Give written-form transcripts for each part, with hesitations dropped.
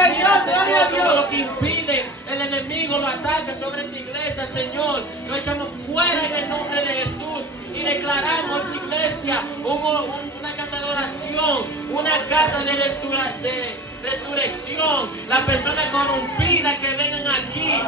Señor, gloria a todo Dios. lo que impide el enemigo, lo ataque sobre esta iglesia, Señor, lo echamos fuera en el nombre de Jesús y declaramos la iglesia una casa de oración, una casa de resurrección. Las personas corrompidas que vengan aquí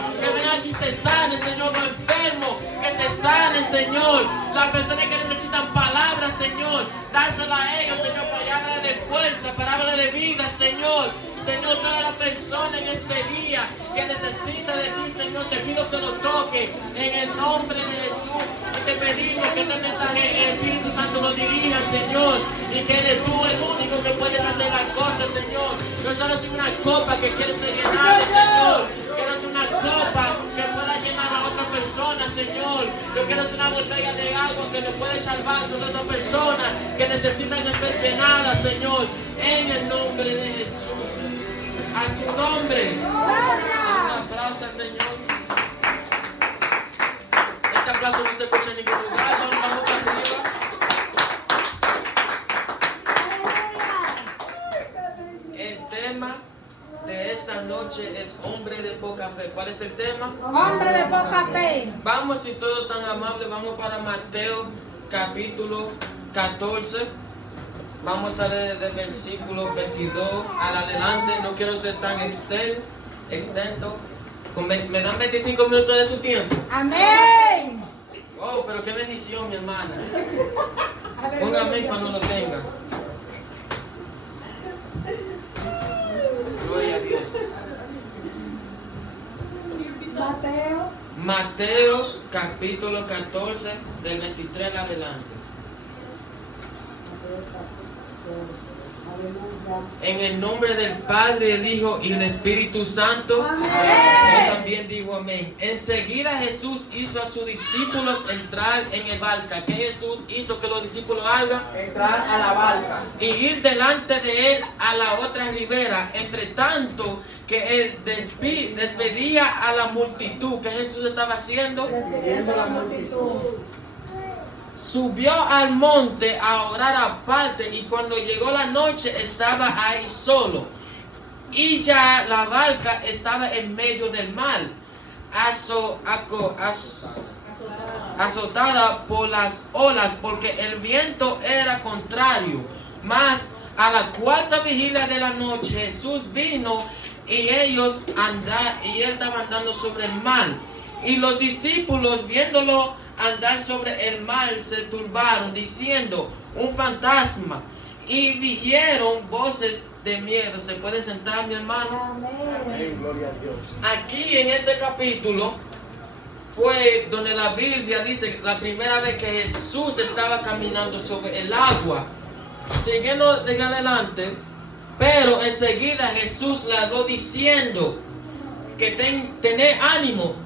se sanen, Señor, los enfermos que se sanen, Señor, las personas que necesitan palabras, Señor, dásela a ellos, Señor, palabra de fuerza, palabra de vida, Señor. Señor, todas las personas en este día que necesitan de ti, Señor, te pido que lo toques en el nombre de Jesús. Y te pedimos que este mensaje el Espíritu Santo lo dirija, Señor, y que eres tú el único que puedes hacer las cosas, Señor. Yo solo soy una copa que quiere ser llenada, Señor. Quiero ser una copa que pueda llenar a otra persona, Señor. Yo quiero ser una botella de agua que le pueda echar vaso a otras personas que necesitan ser llenadas, Señor, en el nombre de Jesús. A su nombre. Un aplauso, Señor. Ese aplauso no se escucha en ningún lugar. Vamos para arriba. El tema de esta noche es hombre de poca fe. ¿Cuál es el tema? Hombre de poca fe. Vamos, si todo tan amable, vamos para Mateo capítulo 14. Vamos a leer del versículo 22 al adelante. No quiero ser tan extenso. ¿Me dan 25 minutos de su tiempo? Amén. Oh, pero qué bendición, mi hermana. Póngame cuando lo tenga. Gloria a Dios. Mateo capítulo 14 del 23 al adelante. En el nombre del Padre, el Hijo y el Espíritu Santo. Amén. Yo también digo amén. Enseguida Jesús hizo a sus discípulos entrar en el barca. ¿Qué Jesús hizo que los discípulos hagan? Entrar a la barca. Y ir delante de él a la otra ribera. Entre tanto que él despedía a la multitud. ¿Qué Jesús estaba haciendo? Despidiendo la multitud. Subió al monte a orar aparte y cuando llegó la noche estaba ahí solo. Y ya la barca estaba en medio del mar, azotada por las olas porque el viento era contrario. Mas a la cuarta vigilia de la noche Jesús vino y él estaba andando sobre el mar. Y los discípulos viéndolo andar sobre el mar se turbaron diciendo un fantasma y dijeron voces de miedo. ¿Se puede sentar, mi hermano? Amén. Gloria a Dios. Aquí en este capítulo fue donde la Biblia dice la primera vez que Jesús estaba caminando sobre el agua. Siguiendo de adelante, pero enseguida Jesús le habló diciendo que tened ánimo,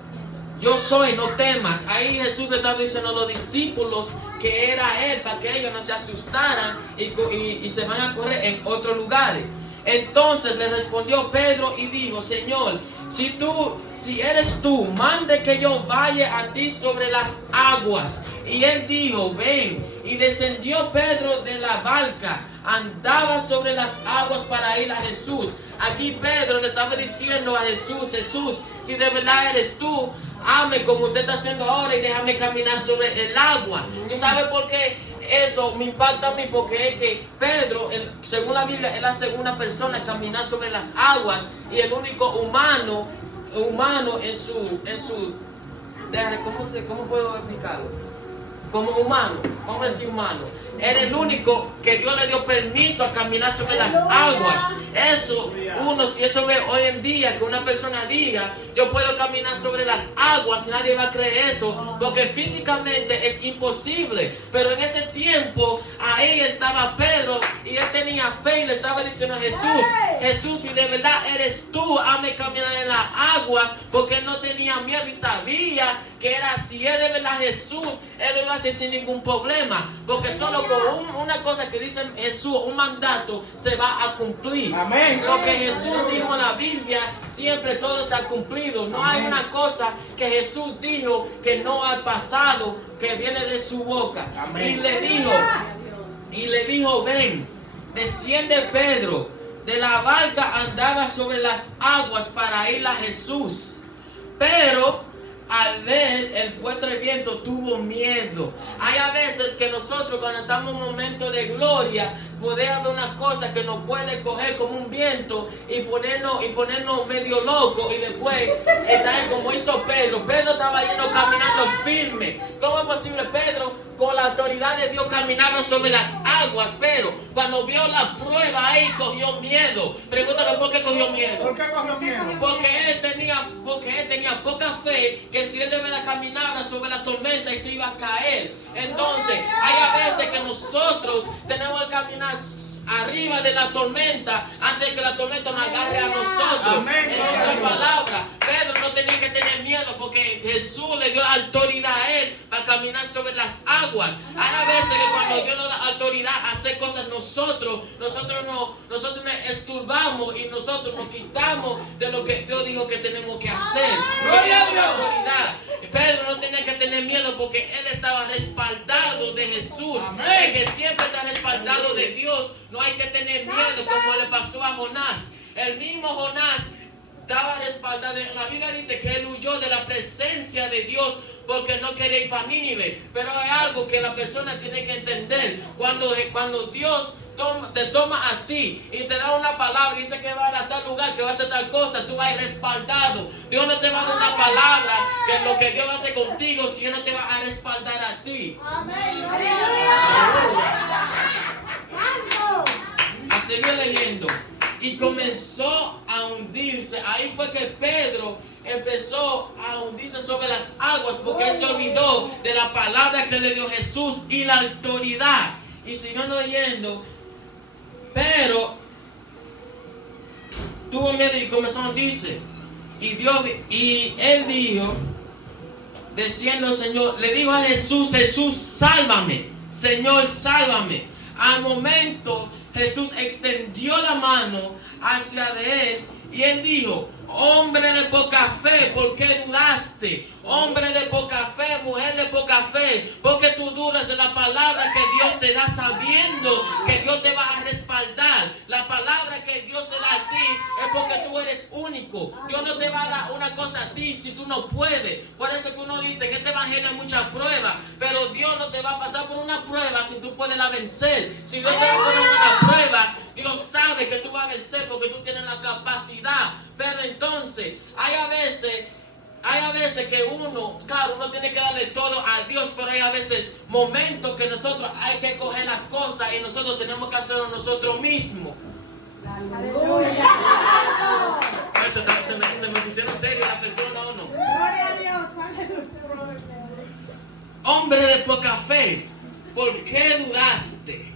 yo soy, no temas. Ahí Jesús le estaba diciendo a los discípulos que era Él, para que ellos no se asustaran y se van a correr en otros lugares. Entonces le respondió Pedro y dijo: Señor, si eres tú, mande que yo vaya a ti sobre las aguas. Y él dijo: ven. Y descendió Pedro de la barca, andaba sobre las aguas para ir a Jesús. Aquí Pedro le estaba diciendo a Jesús: Jesús, si de verdad eres tú, hazme como usted está haciendo ahora y déjame caminar sobre el agua. ¿Tú sabes por qué eso me impacta a mí? Porque es que Pedro, según la Biblia, es la segunda persona a caminar sobre las aguas y el único humano en su ¿cómo puedo explicarlo? Como humano, hombre sí humano. Era el único que Dios le dio permiso a caminar sobre las aguas. Eso, si eso ve hoy en día, que una persona diga: yo puedo caminar sobre las aguas, nadie va a creer eso, porque físicamente es imposible. Pero en ese tiempo, ahí estaba Pedro y él tenía fe y le estaba diciendo a Jesús: Jesús, si de verdad eres tú, hazme caminar en las aguas, porque él no tenía miedo y sabía que era, si él de verdad Jesús, él lo iba a hacer sin ningún problema, porque solo con una cosa que dice Jesús, un mandato, se va a cumplir. Amén. Lo que Jesús dijo en la Biblia, siempre todo se ha cumplido. No hay una cosa que Jesús dijo que no ha pasado, que viene de su boca. Amén. Y le dijo, ven, desciende Pedro, de la barca andaba sobre las aguas para ir a Jesús. Pero al ver el fuerte viento tuvo miedo. Hay a veces que nosotros cuando estamos en un momento de gloria puede haber una cosa que nos puede coger como un viento y ponernos medio locos y después estar como hizo Pedro. Pedro estaba yendo caminando firme. ¿Cómo es posible? Pedro con la autoridad de Dios caminaba sobre las aguas, pero cuando vio la prueba ahí cogió miedo. Pregúntame por qué cogió miedo. ¿Por qué cogió miedo? Porque él tenía poca fe que si él de verdad caminaba sobre la tormenta y se iba a caer. Entonces, hay a veces que nosotros tenemos que caminar arriba de la tormenta antes de que la tormenta nos agarre a nosotros. Amén. En otras palabras, Pedro no tenía que tener miedo porque Jesús le dio la autoridad a él para caminar sobre las aguas. Hay a veces que cuando Dios nos da autoridad a hacer cosas nosotros nos esturbamos y nosotros nos quitamos de lo que Dios dijo que tenemos que hacer. Gloria a Porque Dios. autoridad. Pedro no tenía que tener miedo porque él estaba respaldado de Jesús. Amén. El que siempre está respaldado de Dios, no hay que tener miedo como le pasó a Jonás. El mismo Jonás estaba respaldado. La Biblia dice que él huyó de la presencia de Dios porque no quería ir para Nínive. Pero hay algo que la persona tiene que entender. Cuando Dios te toma a ti y te da una palabra y dice que va a tal lugar, que va a hacer tal cosa, tú vas a ir respaldado. Dios no te va a dar una palabra que es lo que Dios va a hacer contigo si Él no te va a respaldar a ti. A seguir leyendo. Y comenzó a hundirse. Ahí fue que Pedro empezó a hundirse sobre las aguas porque él se olvidó de la palabra que le dio Jesús y la autoridad. Y siguió leyendo. Pero tuvo miedo y comenzó a hundirse. Y él dijo, diciendo Señor, le dijo a Jesús, Jesús, sálvame. Señor, sálvame. Al momento Jesús extendió la mano hacia de él y él dijo, hombre de poca fe, ¿por qué dudaste? Hombre de poca fe, mujer de poca fe, ¿por qué tú dudas de la palabra que Dios te da sabiendo que Dios te va a respaldar? La palabra que Dios te da a ti es porque tú eres único. Dios no te va a dar una cosa a ti si tú no puedes. Por eso que uno dice que este evangelio hay muchas pruebas, pero Dios no te va a pasar por una prueba si tú puedes la vencer. Si Dios te va a poner una prueba, Dios sabe que tú vas a vencer porque tú tienes la capacidad. Pero entonces, hay a veces que uno tiene que darle todo a Dios, pero hay a veces momentos que nosotros hay que coger las cosas y nosotros tenemos que hacerlo nosotros mismos. Se me pusieron serio la persona o no. Hombre de poca fe, ¿por qué dudaste?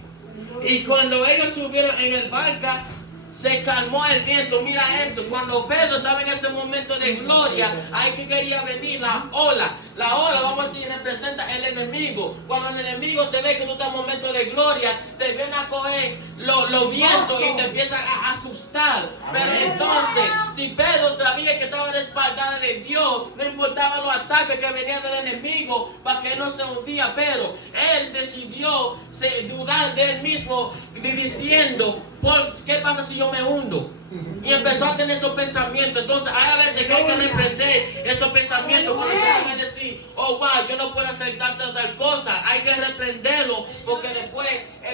Y cuando ellos subieron en el barca, se calmó el viento. Mira eso, cuando Pedro estaba en ese momento de gloria, ahí que quería venir la ola. La ola, vamos a decir, representa el enemigo. Cuando el enemigo te ve que tú estás en un momento de gloria, te viene a coger los vientos y te empieza a asustar. Pero entonces, si Pedro sabía que estaba respaldado de Dios, no importaba los ataques que venían del enemigo, para que él no se hundía. Pero él decidió dudar de él mismo, diciendo, ¿qué pasa si yo me hundo? Y empezó a tener esos pensamientos. Entonces hay a veces que hay que reprender esos pensamientos. Cuando empiezan a decir, oh wow, yo no puedo hacer tal cosa, hay que reprenderlo, porque después,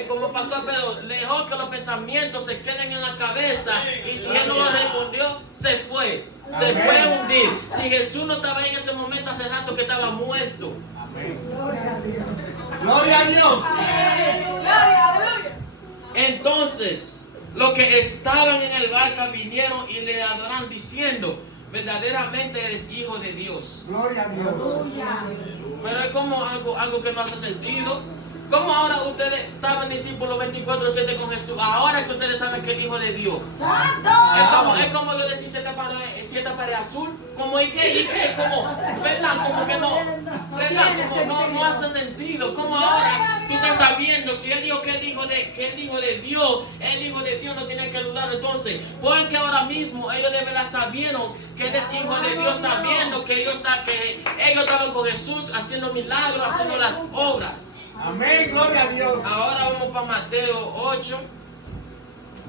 como pasó a Pedro, dejó que los pensamientos se queden en la cabeza, y si él no lo respondió, se fue a hundir. Si Jesús no estaba ahí en ese momento, hace rato que estaba muerto. Gloria a Dios. Entonces, los que estaban en el barca vinieron y le adoraron diciendo, verdaderamente eres hijo de Dios. Gloria a Dios. Pero es como algo que no hace sentido. ¿Cómo ahora ustedes estaban discípulos 24/7 con Jesús? Ahora que ustedes saben que es el Hijo de Dios. Es como yo decir si esta pared azul. Como ¿y qué? Como, ¿verdad? Como que no. ¿Verdad? Como no hace sentido. Como ahora tú estás sabiendo si él dijo que es Hijo de Dios, el Hijo de Dios no tiene que dudar. Entonces, porque ahora mismo ellos de verdad sabieron que él es Hijo de Dios, sabiendo que ellos estaban con Jesús haciendo milagros, haciendo las obras. Amén, gloria a Dios. Ahora vamos para Mateo 8.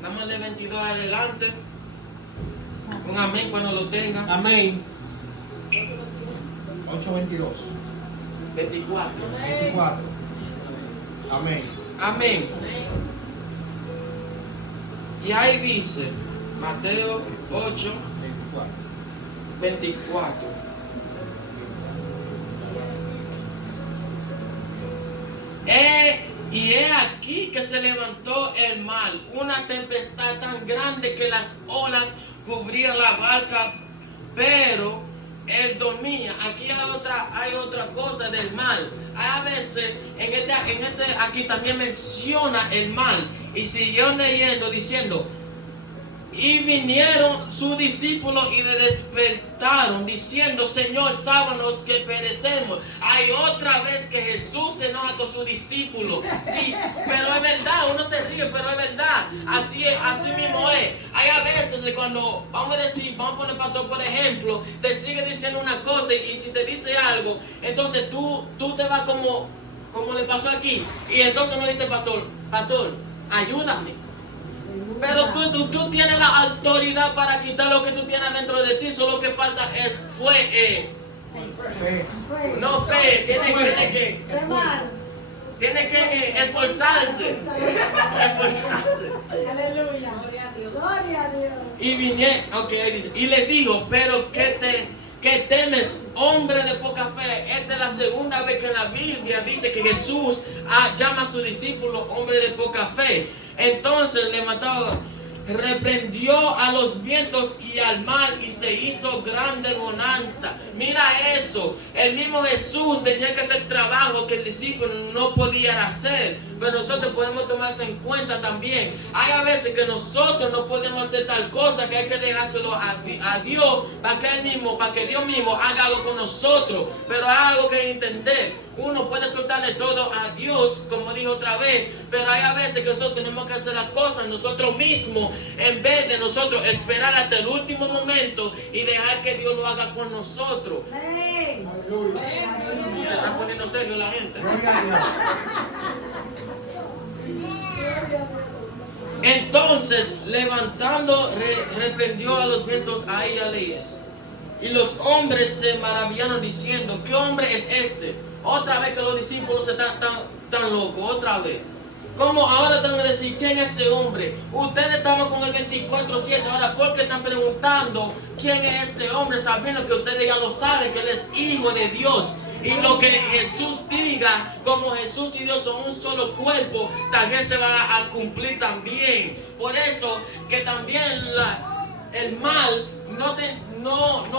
Dámosle 22 adelante. Un amén cuando lo tenga. Amén. 8:22. 24. 24. Amén. Amén. Y ahí dice, Mateo 8, 24. 24. Y he aquí que se levantó el mal, una tempestad tan grande que las olas cubrían la barca, pero él dormía. Aquí hay otra cosa del mal. Hay a veces, aquí también menciona el mal. Y siguió leyendo diciendo, y vinieron sus discípulos y le despertaron diciendo, Señor, sálvanos que perecemos. Hay otra vez que Jesús se enoja con sus discípulos. Sí, pero es verdad, uno se ríe, pero es verdad. Así mismo es. Hay a veces de cuando, vamos a poner pastor por ejemplo, te sigue diciendo una cosa y si te dice algo, entonces tú te vas como le pasó aquí. Y entonces uno dice, pastor, ayúdame. Pero tú tienes la autoridad para quitar lo que tú tienes dentro de ti. Solo que falta es fe. No fe. Tiene que esforzarse. Aleluya. Gloria a Dios. Gloria a Dios. Y dice, y les digo, pero ¿qué temes, hombre de poca fe? Esta es la segunda vez que en la Biblia dice que Jesús llama a sus discípulos hombre de poca fe. Entonces reprendió a los vientos y al mar y se hizo grande bonanza. Mira eso, el mismo Jesús tenía que hacer trabajo que el discípulo no podía hacer, pero nosotros podemos tomar eso en cuenta también. Hay a veces que nosotros no podemos hacer tal cosa, que hay que dejárselo a Dios para que Dios mismo haga algo con nosotros. Pero hay algo que entender. Uno puede soltarle todo a Dios, como dije otra vez, pero hay a veces que nosotros tenemos que hacer las cosas nosotros mismos, en vez de nosotros esperar hasta el último momento y dejar que Dios lo haga por nosotros. Se está poniendo serio la gente. Entonces, levantando, reprendió a los vientos y a leyes. Y los hombres se maravillaron diciendo, ¿qué hombre es este? Otra vez que los discípulos están tan locos, otra vez. ¿Cómo ahora están a decir quién es este hombre? Ustedes estaban con el 24/7, ahora ¿por qué están preguntando quién es este hombre? Sabiendo que ustedes ya lo saben, que él es hijo de Dios. Y lo que Jesús diga, como Jesús y Dios son un solo cuerpo, también se va a cumplir también. Por eso que también el mal no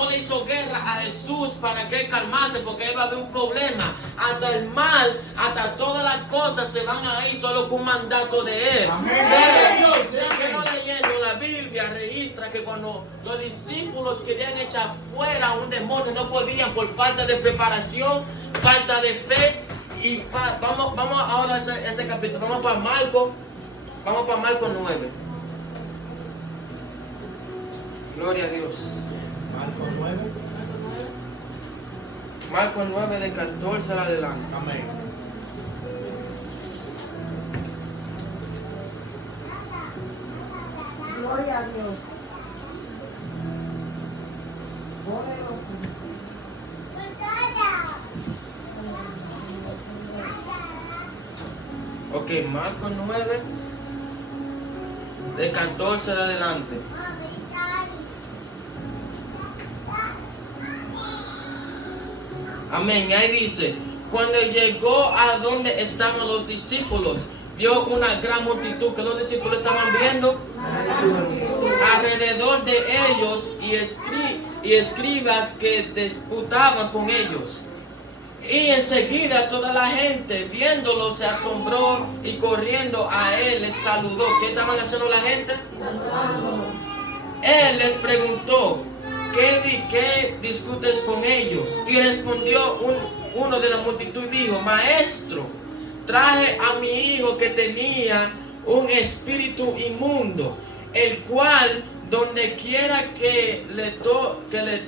le hizo guerra a Jesús para que él calmase, porque iba a haber un problema. Hasta el mal, hasta todas las cosas se van a ir solo con un mandato de él. Pero si no leyendo la Biblia registra que cuando los discípulos querían echar fuera a un demonio no podían por falta de preparación, falta de fe. Y vamos ahora a ese capítulo. Vamos para Marco 9. Gloria a Dios. Marco 9. Marco 9 de 14 al adelante. Amén. Gloria a Dios. Poderoso. Ok, Marco 9 de 14 al adelante. Amén. Ahí dice, cuando llegó a donde estaban los discípulos, vio una gran multitud que los discípulos estaban viendo alrededor de ellos y escribas que disputaban con ellos. Y enseguida toda la gente viéndolo se asombró y corriendo a él les saludó. ¿Qué estaban haciendo la gente? Él les preguntó, ¿qué discutes con ellos? Y respondió uno de la multitud y dijo, Maestro, traje a mi hijo que tenía un espíritu inmundo, el cual donde quiera que le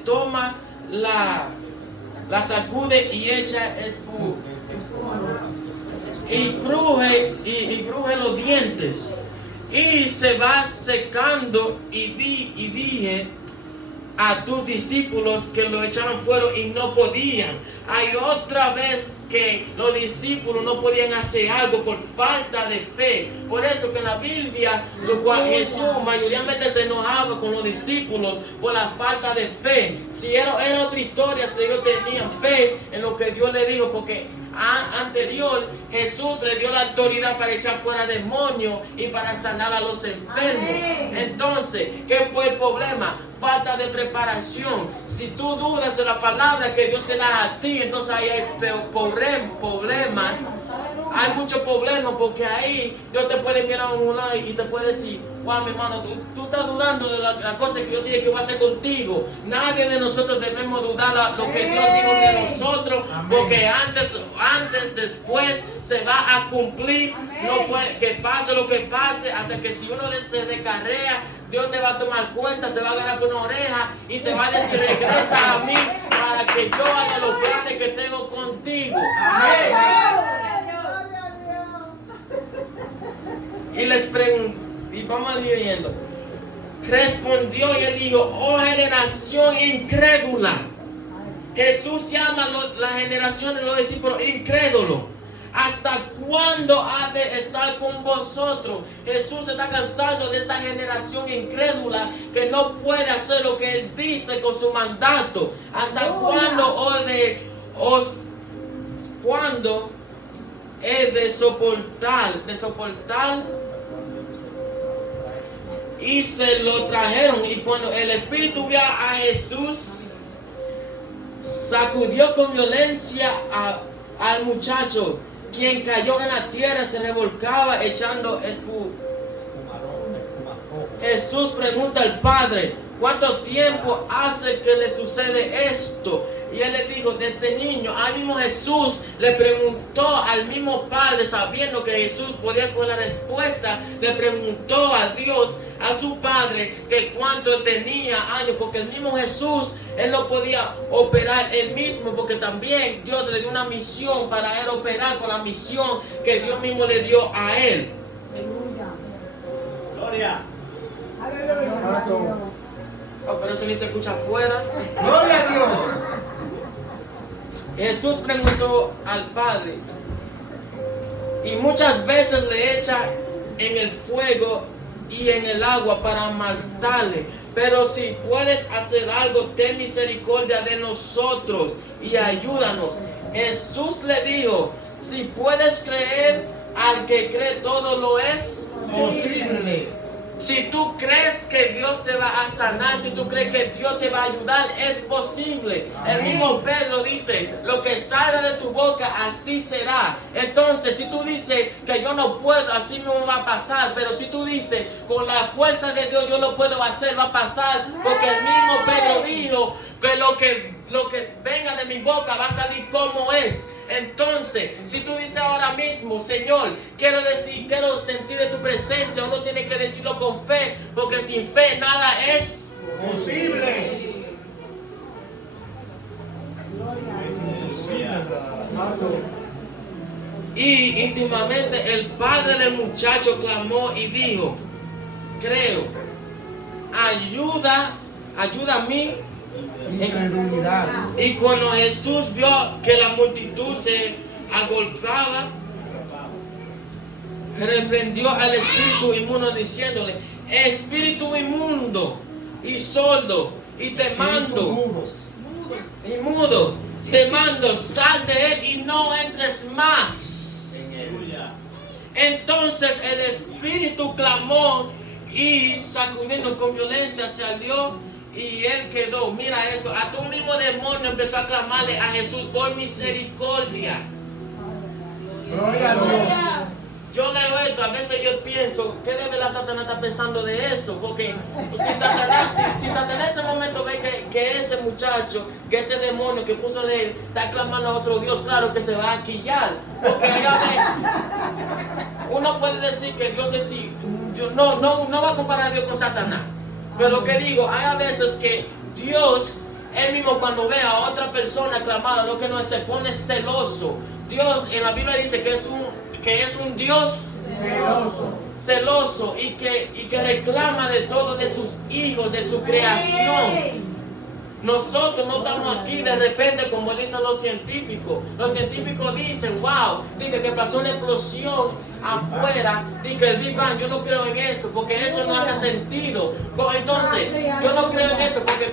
toma la sacude y echa y cruje los dientes. y se va secando, y dije a tus discípulos que lo echaron fuera y no podían. Hay otra vez que los discípulos no podían hacer algo por falta de fe. Por eso que en la Biblia Jesús mayoritariamente se enojaba con los discípulos por la falta de fe. Si era otra historia, si ellos tenían fe en lo que Dios le dijo, porque anterior Jesús le dio la autoridad para echar fuera demonios y para sanar a los enfermos. Entonces, ¿qué fue el problema? Falta de preparación. Si tú dudas de la palabra que Dios te da a ti, entonces ahí hay problemas. Hay muchos problemas, porque ahí Dios te puede mirar a un lado y te puede decir: wow, mi hermano, tú estás dudando de la cosa que yo dije que voy a hacer contigo. Nadie de nosotros debemos dudar lo que Dios dijo de nosotros. Amén. Porque después se va a cumplir. No puede, que pase lo que pase, hasta que si uno se descarrea, Dios te va a tomar cuenta, te va a agarrar por una oreja y te va a decir: regresa a mí para que yo haga los planes que tengo contigo. Amén. Y les pregunto, y vamos leyendo. Respondió y él dijo: oh generación incrédula. Jesús llama a la generación de los discípulos incrédulos. ¿Hasta cuándo ha de estar con vosotros? Jesús se está cansando de esta generación incrédula que no puede hacer lo que Él dice con su mandato. ¿Hasta cuándo cuándo he de soportar? Y se lo trajeron. Y cuando el Espíritu vio a Jesús, sacudió con violencia al muchacho, quien cayó en la tierra, se revolcaba echando espumarrojo. Jesús pregunta al padre: ¿cuánto tiempo hace que le sucede esto? Y él le dijo: desde niño. Al mismo Jesús le preguntó al mismo padre, sabiendo que Jesús podía con la respuesta, le preguntó a Dios, a su padre, que cuánto tenía años, porque el mismo Jesús, él no podía operar él mismo, porque también Dios le dio una misión para él operar con la misión que Dios mismo le dio a él. Gloria. Oh, pero eso ni se escucha afuera. Gloria a Dios. Jesús preguntó al Padre, y muchas veces le echa en el fuego y en el agua para matarle. Pero si puedes hacer algo, ten misericordia de nosotros y ayúdanos. Jesús le dijo: si puedes creer, al que cree todo lo es Posible. Si tú crees que Dios te va a sanar, si tú crees que Dios te va a ayudar, es posible. Amén. El mismo Pedro dice: lo que salga de tu boca, así será. Entonces, si tú dices que yo no puedo, así no va a pasar. Pero si tú dices: con la fuerza de Dios yo lo puedo hacer, va a pasar. Porque el mismo Pedro dijo que lo que venga de mi boca va a salir como es. Entonces, si tú dices ahora mismo: Señor, quiero sentir de tu presencia, uno tiene que decirlo con fe, porque sin fe nada es posible. Y íntimamente el padre del muchacho clamó y dijo: creo, ayuda a mí. Incredulidad. Y cuando Jesús vio que la multitud se agolpaba, reprendió al espíritu inmundo diciéndole: espíritu inmundo y sordo, y te mando, y mudo, te mando, sal de él y no entres más. Entonces el espíritu clamó y sacudiendo con violencia salió. Y él quedó, mira eso, hasta un mismo demonio empezó a clamarle a Jesús por misericordia. Gloria a Dios. Yo leo esto, a veces yo pienso: ¿qué debe la Satanás estar pensando de eso? Porque si Satanás en ese momento ve que ese muchacho, que ese demonio que puso en él, está clamando a otro Dios, claro que se va a quillar. Porque uno puede decir que Dios es así, no va a comparar a Dios con Satanás. Pero lo que digo, hay a veces que Dios, Él mismo cuando ve a otra persona clamar, lo que no es, se pone celoso. Dios en la Biblia dice que es un Dios celoso y que reclama de todo de sus hijos, de su creación. Nosotros no estamos aquí de repente como dicen los científicos. Los científicos dicen, wow, dice que pasó una explosión afuera, dice que el Big Bang. Yo no creo en eso porque eso no hace sentido. Entonces, yo no creo en eso porque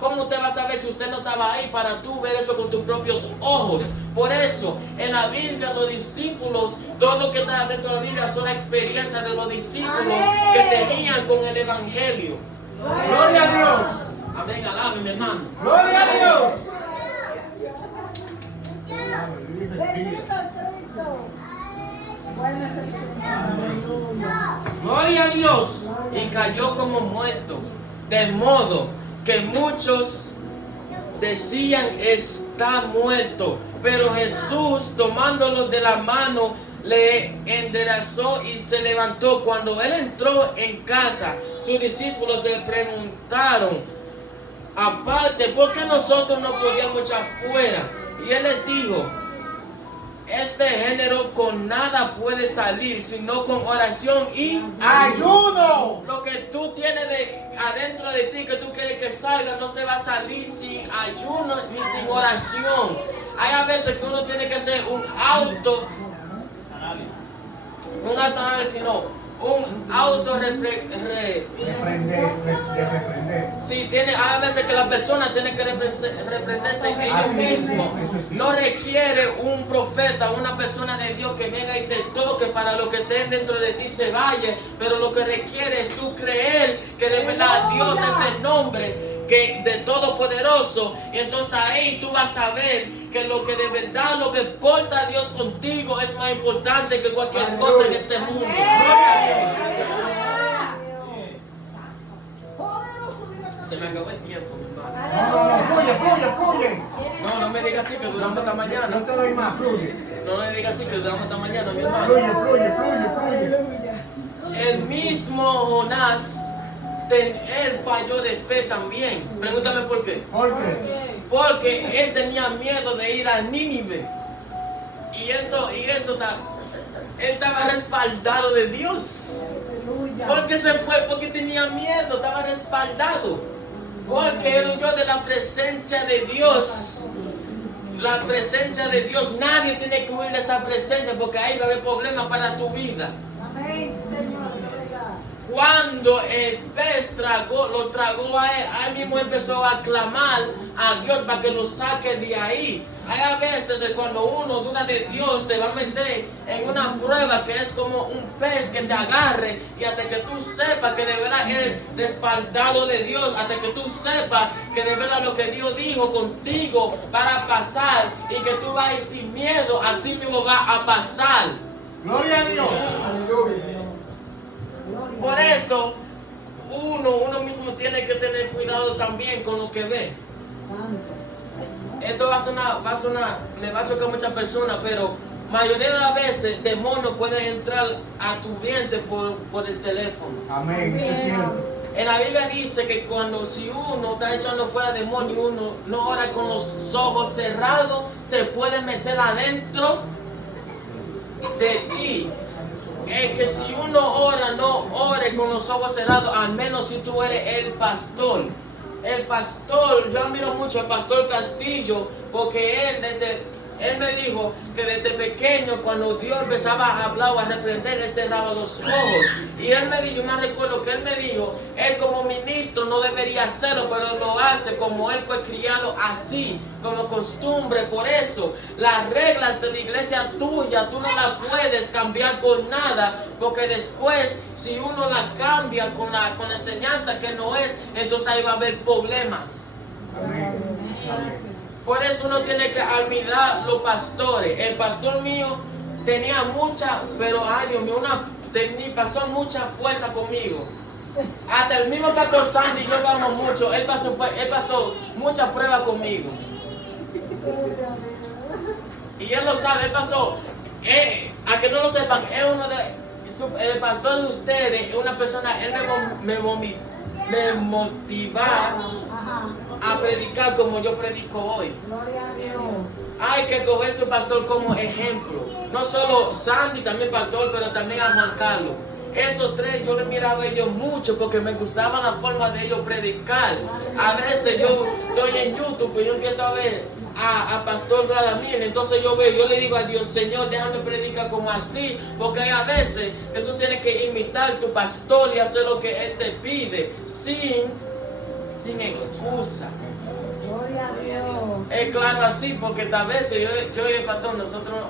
¿cómo usted va a saber si usted no estaba ahí para tú ver eso con tus propios ojos? Por eso, en la Biblia, los discípulos, todo lo que está dentro de la Biblia son la experiencia de los discípulos que tenían con el Evangelio. Gloria a Dios. Amén, alabe, mi hermano. Gloria a Dios. Bendito Cristo. Buena es el Señor. Aleluya. Gloria a Dios. Y cayó como muerto, de modo que muchos decían está muerto, pero Jesús tomándolo de la mano le enderezó y se levantó. Cuando él entró en casa, sus discípulos le preguntaron aparte, ¿por qué nosotros no podíamos echar fuera? Y él les dijo, este género con nada puede salir, sino con oración y Ayuno. lo que tú tienes adentro de ti, que tú quieres que salga, no se va a salir sin ayuno ni sin oración. Hay a veces que uno tiene que hacer un Reprender. Sí, hay veces que las personas tienen que reprenderse ellos Así es, mismos. eso es. No requiere un profeta, una persona de Dios que venga y te toque para lo que esté dentro de ti se vaya, pero lo que requiere es tú creer que de verdad Dios es el nombre de Todopoderoso, y entonces ahí tú vas a ver que lo que de verdad, lo que importa a Dios contigo es más importante que cualquier cosa en este mundo. Se me acabó el tiempo, mi hermano. No, fluye. No me digas así que duramos hasta mañana. No te doy más, fluye. No me digas así que duramos hasta mañana, mi hermano. Fluye. El mismo Jonás, él falló de fe también. Pregúntame por qué. ¿Por qué? Porque él tenía miedo de ir a Nínive. Y eso él estaba respaldado de Dios. ¿Por qué se fue? Porque tenía miedo, estaba respaldado. Porque él huyó de la presencia de Dios. La presencia de Dios, nadie tiene que huir de esa presencia porque ahí va a haber problemas para tu vida. Amén, Señor. Cuando el pez lo tragó a él, ahí mismo empezó a clamar a Dios para que lo saque de ahí. Hay a veces que cuando uno duda de Dios te va a meter en una prueba que es como un pez que te agarre, y hasta que tú sepas que de verdad eres respaldado de Dios, hasta que tú sepas que de verdad lo que Dios dijo contigo va a pasar y que tú vas a ir sin miedo, así mismo va a pasar. Gloria a Dios. Por eso uno mismo tiene que tener cuidado también con lo que ve. Esto va a sonar, le va a chocar a muchas personas, pero mayoría de las veces demonios pueden entrar a tu vientre por el teléfono. Amén. Eso es cierto. En la Biblia dice que si uno está echando fuera demonios y uno no ora con los ojos cerrados, se puede meter adentro de ti. Es que si uno ora, no ore con los ojos cerrados, al menos si tú eres el pastor. El pastor, yo admiro mucho al pastor Castillo, porque él me dijo que desde pequeño, cuando Dios empezaba a hablar o a reprender, él cerraba los ojos. Y él me dijo, yo me recuerdo que él me dijo, él como ministro no debería hacerlo, pero lo hace como él fue criado así, como costumbre. Por eso, las reglas de la iglesia tuya, tú no las puedes cambiar por nada, porque después, si uno la cambia con la enseñanza que no es, entonces ahí va a haber problemas. Amén. Por eso uno tiene que admirar los pastores. El pastor mío tenía pero ay Dios mío, pasó mucha fuerza conmigo. Hasta el mismo pastor Sandy, yo lo amo mucho, él pasó muchas pruebas conmigo. Y él lo sabe, él pasó, a que no lo sepan, el pastor de ustedes es una persona, él me motiva a predicar como yo predico hoy. Gloria a Dios. hay que coger su pastor como ejemplo. No solo Sandy, también pastor, pero también a Juan Carlos. Esos tres yo les miraba a ellos mucho porque me gustaba la forma de ellos predicar. A veces yo estoy en YouTube y yo empiezo a ver a Pastor Radamil, entonces yo le digo a Dios, Señor, déjame predicar como así, porque hay a veces que tú tienes que imitar a tu pastor y hacer lo que él te pide, sin excusa. Gloria a Dios. Es claro así, porque a veces yo y el pastor, nosotros